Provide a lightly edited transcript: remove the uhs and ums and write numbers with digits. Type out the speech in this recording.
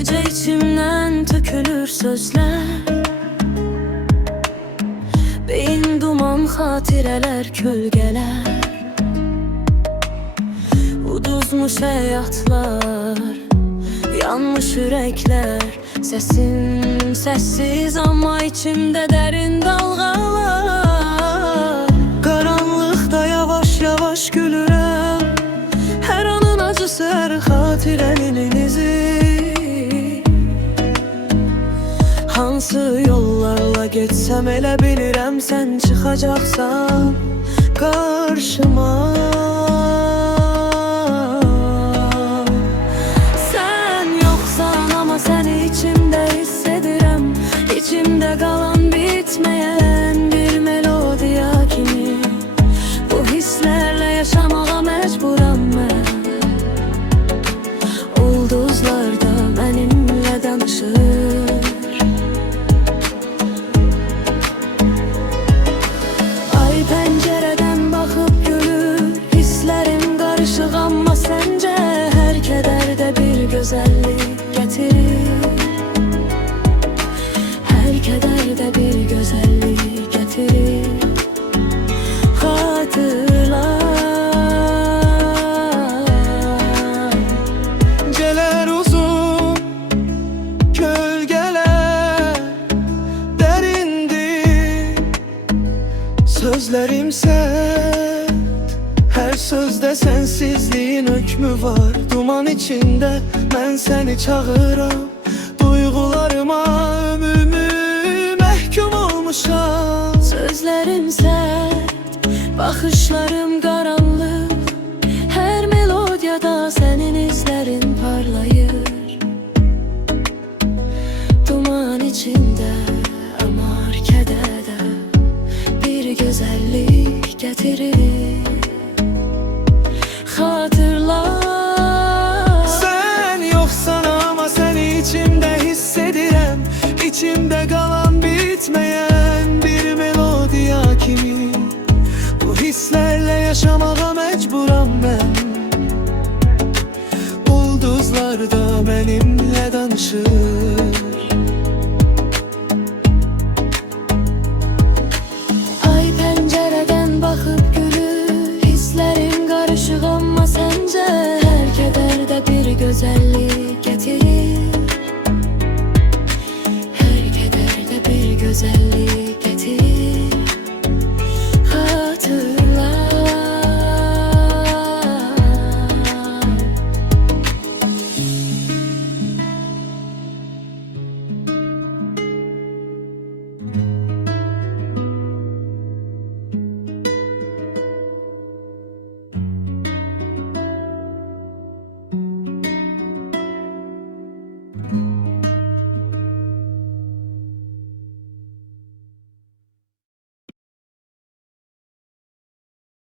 Gece içimden tökülür sözler, beyin duman, hatireler, kölgeler. Uduzmuş hayatlar, yanmış yürekler. Sesin sessiz ama içimde derin dalgalar. Karanlıkta yavaş yavaş gülürüm, her anın acısı, her hatirenin izi. Hansı yollarla geçsem elə bilirəm, sen çıkacaksan karşıma. Sen yoksan ama seni içimde hissedirim. İçimde kalan bitmeyen bir melodiya kimi. Bu hislerle yaşamağa mecburam ben. Ulduzlar da benimle danışır. Ay pencereden bakıp gülür, hislerim karışık ama sence her kederde bir güzellik getirir. Her kederde bir güzellik getirir. Hatırlar. Geceler uzun, gölgeler derindi. Sözlerim sert, her sözde sensizliğin hükmü var. Duman içinde ben seni çağıram. Duygularıma ömrümü mehkum olmuşam. Sözlerim sert, bakışlarım karanlık. Her melodiyada senin izlerin parlayır. Duman içinde ama arkada bir güzellik getirir. Hatırla. Sen yoksan ama seni içimde hissedirim. İçimde kalan bitmeyen bir melodiya kimi. Bu hislerle yaşamağa mecburam ben. Ulduzlar da benimle danışır. Ay pencereden bakıp gülür, hislerim karışık ama sence her kederde bir güzellik getirir. Her kederde bir güzellik